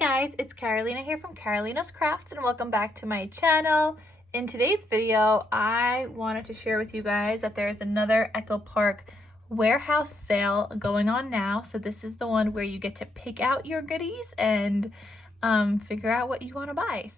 guys, it's Carolina here from KarolinasKrafts and welcome back to my channel. In today's video, I wanted to share with you guys that there's another Echo Park warehouse sale going on now. So this is the one where you get to pick out your goodies and figure out what you want to buy.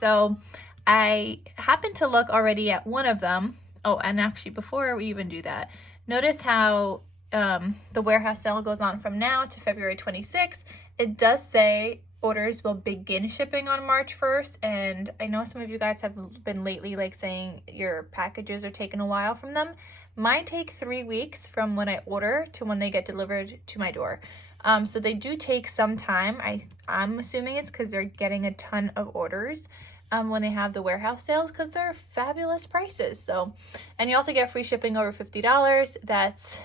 So I happened to look already at one of them. Oh, and actually before we even do that, notice how the warehouse sale goes on from now to February 26th. It does say orders will begin shipping on March 1st. And I know some of you guys have been lately like saying your packages are taking a while from them. Mine take 3 weeks from when I order to when they get delivered to my door. So they do take some time. I'm assuming it's because they're getting a ton of orders when they have the warehouse sales, because they're fabulous prices. So, and you also get free shipping over $50. That's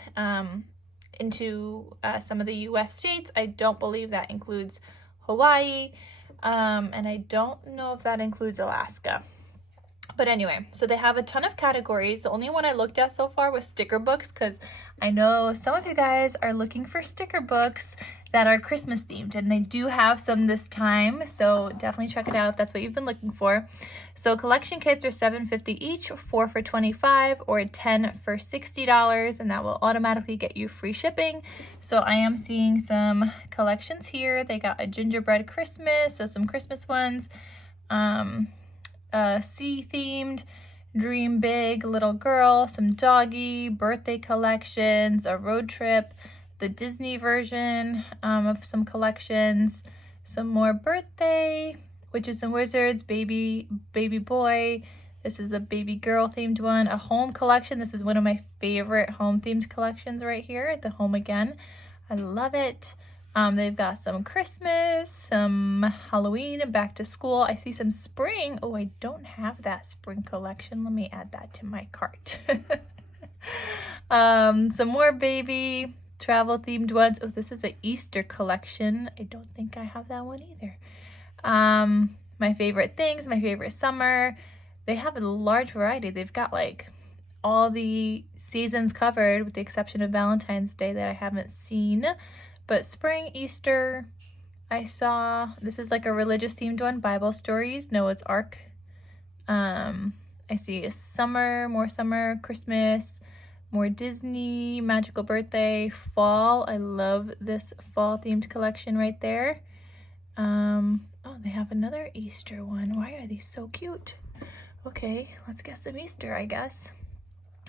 into some of the US states. I don't believe that includes Hawaii, and I don't know if that includes Alaska. But anyway, so they have a ton of categories. The only one I looked at so far was sticker books, because I know some of you guys are looking for sticker books that are Christmas themed, and they do have some this time, so definitely check it out if that's what you've been looking for. So collection kits are $7.50 each, 4 for $25 or 10 for $60, and that will automatically get you free shipping. So I am seeing some collections here. They got a gingerbread Christmas, so some Christmas ones, sea themed, dream big, little girl, some doggy, birthday collections, a road trip, the Disney version of some collections, some more birthday, witches and wizards, baby boy. This is a baby girl themed one, a home collection. This is one of my favorite home themed collections right here, the Home Again. I love it. They've got some Christmas, some Halloween, and back to school. I see some spring. Oh, I don't have that spring collection. Let me add that to my cart. Some more baby travel themed ones. Oh, this is an Easter collection. I don't think I have that one either. My favorite things, my favorite summer. They have a large variety. They've got like all the seasons covered with the exception of Valentine's Day that I haven't seen. But spring, Easter, I saw, this is like a religious themed one, Bible stories, Noah's Ark. I see a summer, more summer, Christmas, more Disney, magical birthday, fall. I love this fall themed collection right there. Oh, they have another Easter one. Why are these so cute? Okay, let's get some Easter, I guess.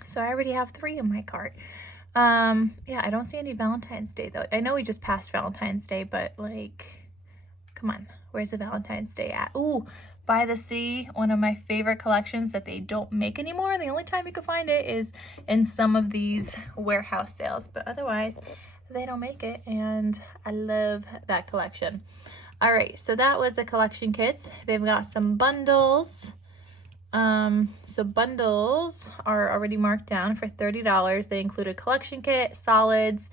So I already have 3 in my cart. Yeah, I don't see any Valentine's Day though. I know we just passed Valentine's Day, but like, come on, where's the Valentine's Day at? Ooh, By the Sea, one of my favorite collections that they don't make anymore. The only time you can find it is in some of these warehouse sales, but otherwise they don't make it, and I love that collection. All right, so that was the collection kits. They've got some bundles. So bundles are already marked down for $30. They include a collection kit, solids,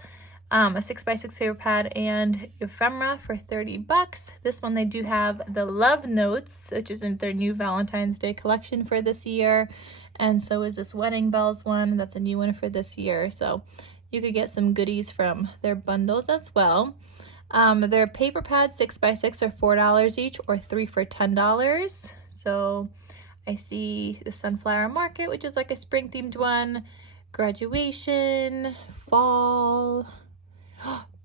a 6x6 paper pad, and ephemera for $30. This one they do have the love notes, which is their new Valentine's Day collection for this year. And so is this wedding bells one. That's a new one for this year. So you could get some goodies from their bundles as well. Their paper pads 6x6 are $4 each or 3 for $10. So I see the Sunflower Market, which is like a spring themed one, graduation, fall.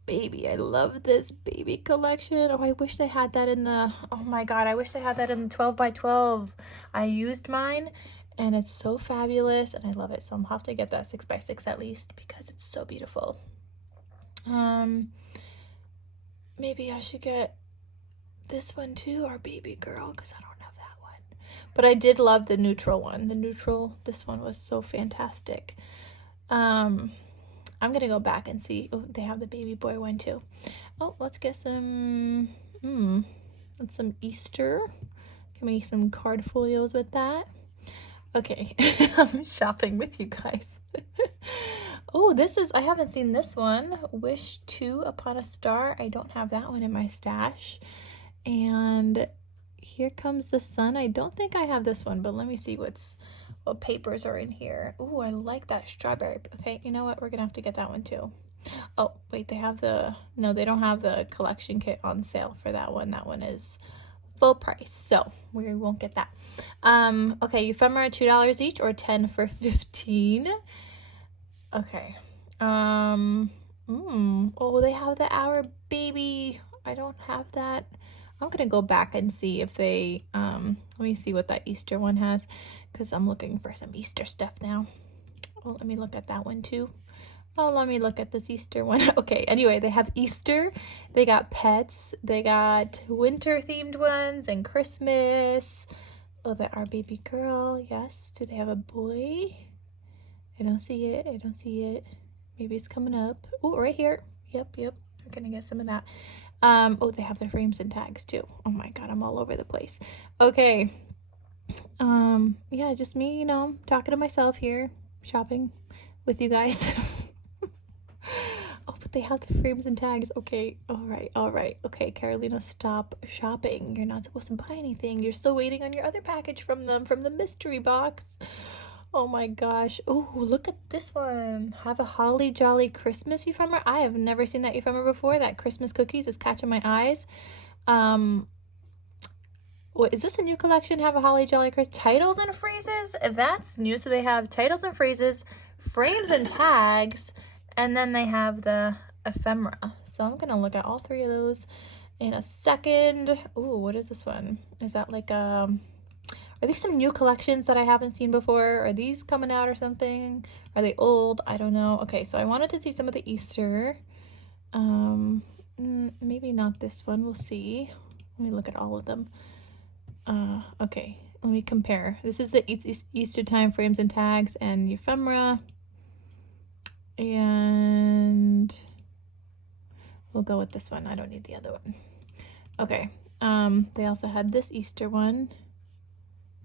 Baby, I love this baby collection. Oh, I wish they had that in the, oh my God, I wish they had that in the 12x12. I used mine and it's so fabulous and I love it. So I'm gonna have to get that 6x6 at least because it's so beautiful. Maybe I should get this one too, our baby girl, because I don't have that one. But I did love the neutral one. This one was so fantastic. I'm gonna go back and see. Oh, they have the baby boy one too. Oh, let's get some, that's some Easter. Give me some card folios with that. Okay, I'm shopping with you guys. Oh, I haven't seen this one. Wish 2 Upon a Star. I don't have that one in my stash. And Here Comes the Sun. I don't think I have this one, but let me see what's what papers are in here. Ooh, I like that strawberry. Okay, you know what? We're gonna have to get that one too. Oh, wait, they have the, no, they don't have the collection kit on sale for that one. That one is full price, so we won't get that. Okay, ephemera, $2 each or 10 for 15. Okay. Oh, they have the Our Baby. I don't have that. I'm gonna go back and see if they, let me see what that Easter one has, because I'm looking for some Easter stuff now. Oh, let me look at that one too. Oh, let me look at this Easter one. Okay, anyway, they have Easter, they got pets, they got winter themed ones and Christmas. Oh, the Our Baby girl, yes. Do they have a boy? I don't see it, I don't see it. Maybe it's coming up. Oh, right here. Yep, we're gonna get some of that. Oh, they have the frames and tags too. Oh my god, I'm all over the place. Okay. Yeah, just me, you know, talking to myself here, shopping with you guys. Oh, but they have the frames and tags. Okay, all right. Okay, Carolina, stop shopping. You're not supposed to buy anything. You're still waiting on your other package from them, from the mystery box. Oh my gosh. Oh, look at this one. Have a Holly Jolly Christmas ephemera. I have never seen that ephemera before. That Christmas cookies is catching my eyes. What is this, a new collection? Have a Holly Jolly Christmas titles and phrases. That's new. So they have titles and phrases, frames and tags, and then they have the ephemera. So I'm gonna look at all three of those in a second. Oh, what is this one? Is that like are these some new collections that I haven't seen before? Are these coming out or something? Are they old? I don't know. Okay, so I wanted to see some of the Easter. Maybe not this one. We'll see. Let me look at all of them. Okay, let me compare. This is the Easter time frames and tags and ephemera. And we'll go with this one. I don't need the other one. Okay, they also had this Easter one.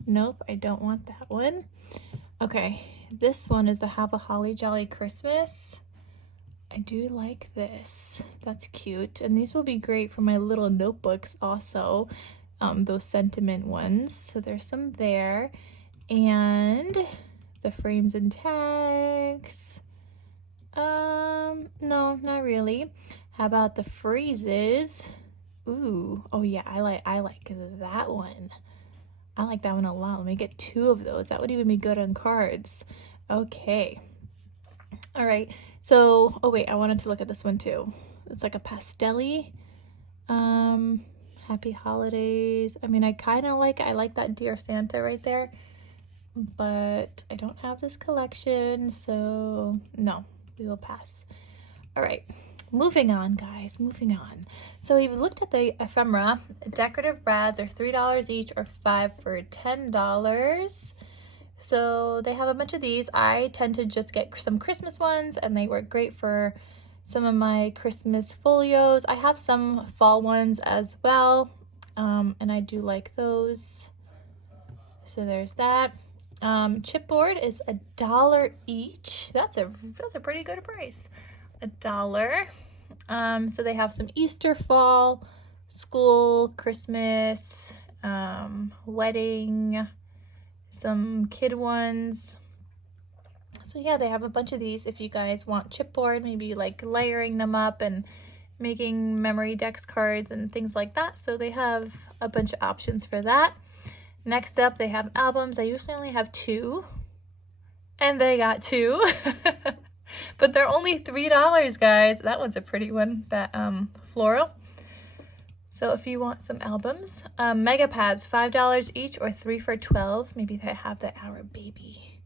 Nope, I don't want that one. Okay, this one is the Have a Holly Jolly Christmas. I do like this. That's cute. And these will be great for my little notebooks also. Those sentiment ones. So there's some there. And the frames and tags. No, not really. How about the phrases? Ooh, oh yeah, I like that one. I like that one a lot. Let me get 2 of those. That would even be good on cards. Okay. All right. So, oh wait, I wanted to look at this one too. It's like a pastel-y. Happy holidays. I mean, I like that Dear Santa right there, but I don't have this collection, so no, we will pass. All right. Moving on, guys, moving on. So we've looked at the ephemera. Decorative brads are $3 each or 5 for $10. So they have a bunch of these. I tend to just get some Christmas ones, and they work great for some of my Christmas folios. I have some fall ones as well, and I do like those. So there's that. Chipboard is $1 each. That's a pretty good price. $1. So they have some Easter, fall, school, Christmas, wedding, some kid ones. So yeah, they have a bunch of these if you guys want chipboard, maybe like layering them up and making memory decks cards and things like that. So they have a bunch of options for that. Next up, they have albums. I usually only have 2, and they got 2. But they're only $3, guys. That one's a pretty one, that floral. So if you want some albums, mega pads, $5 each or 3 for $12. Maybe they have the Our Baby.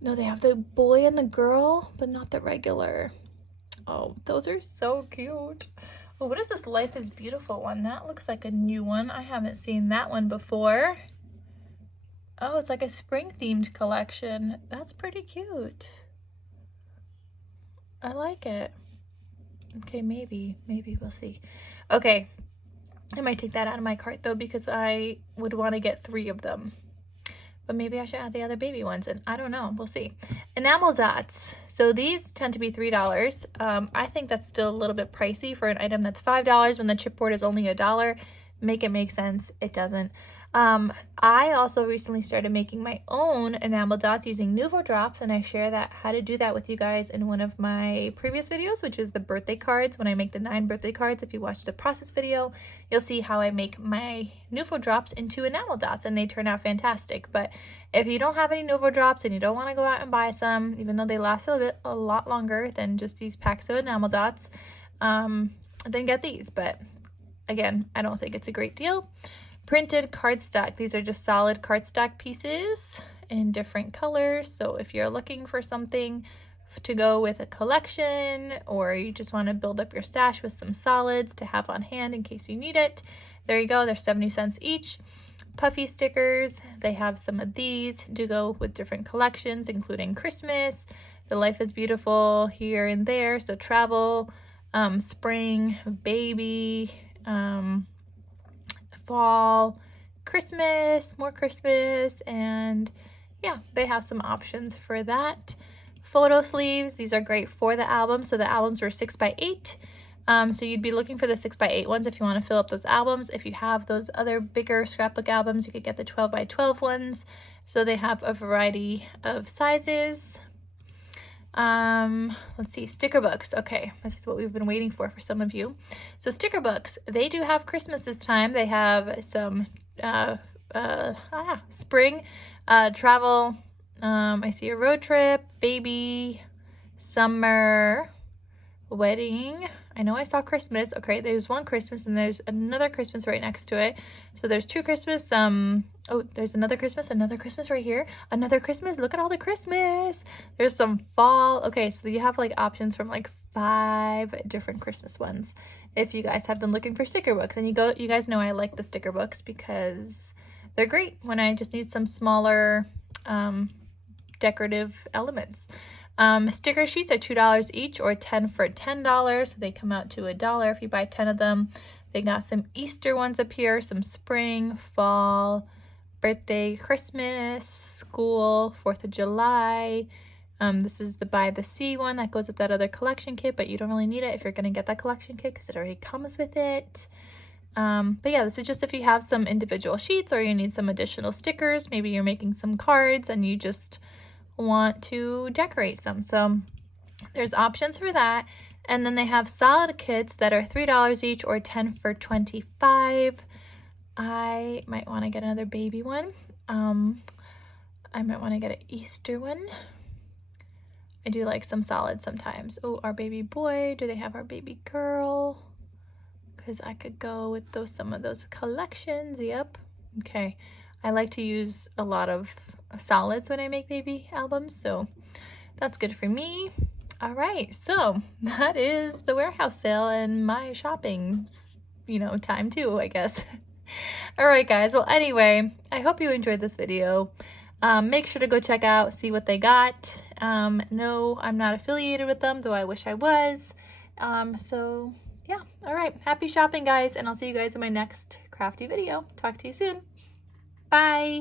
No, they have the boy and the girl, but not the regular. Oh, those are so cute. Oh, what is this Life is Beautiful one? That looks like a new one. I haven't seen that one before. Oh, it's like a spring themed collection. That's pretty cute. I like it. Okay, maybe we'll see. Okay, I might take that out of my cart though, because I would want to get 3 of them. But maybe I should add the other baby ones, and I don't know. We'll see. Enamel dots. So these tend to be $3. I think that's still a little bit pricey for an item that's $5 when the chipboard is only $1. Make it make sense. It doesn't. I also recently started making my own enamel dots using Nuvo drops, and I share how to do that with you guys in one of my previous videos, which is the birthday cards. When I make the 9 birthday cards, if you watch the process video, you'll see how I make my Nuvo drops into enamel dots, and they turn out fantastic. But if you don't have any Nuvo drops and you don't want to go out and buy some, even though they last a lot longer than just these packs of enamel dots, then get these. But again, I don't think it's a great deal. Printed cardstock. These are just solid cardstock pieces in different colors. So if you're looking for something to go with a collection, or you just want to build up your stash with some solids to have on hand in case you need it, there you go. They're 70 cents each. Puffy stickers. They have some of these to go with different collections, including Christmas, the Life is Beautiful here and there. So travel, spring, baby, fall, Christmas, more Christmas, and yeah, they have some options for that. Photo sleeves, these are great for the album. So the albums were 6x8. So you'd be looking for the 6x8 ones if you want to fill up those albums. If you have those other bigger scrapbook albums, you could get the 12x12 ones. So they have a variety of sizes. Let's see, sticker books. Okay, this is what we've been waiting for some of you. So sticker books, they do have Christmas this time. They have some spring, travel, I see a road trip, baby, summer, wedding. I know I saw Christmas. Okay, there's one Christmas and there's another Christmas right next to it. So there's 2 Christmas. Oh, there's another Christmas right here. Another Christmas. Look at all the Christmas. There's some fall. Okay, so you have like options from like 5 different Christmas ones if you guys have been looking for sticker books. And you guys know I like the sticker books because they're great when I just need some smaller decorative elements. Sticker sheets are $2 each, or 10 for $10, so they come out to $1 if you buy 10 of them. They got some Easter ones up here, some spring, fall, birthday, Christmas, school, 4th of July. This is the By the Sea one that goes with that other collection kit, but you don't really need it if you're going to get that collection kit because it already comes with it. But yeah, this is just if you have some individual sheets or you need some additional stickers. Maybe you're making some cards and you just want to decorate some. So there's options for that. And then they have solid kits that are $3 each, or 10 for $25. I might want to get another baby one. I might want to get an Easter one. I do like some solids sometimes. Oh, our baby boy. Do they have our baby girl? Because I could go with some of those collections. Yep. Okay. I like to use a lot of solids when I make baby albums, so that's good for me. All right, so that is the warehouse sale and my shopping, time too, I guess. All right, guys. Well, anyway, I hope you enjoyed this video. Make sure to go check out, see what they got. No, I'm not affiliated with them, though I wish I was. So yeah, all right. Happy shopping, guys, and I'll see you guys in my next crafty video. Talk to you soon. Bye.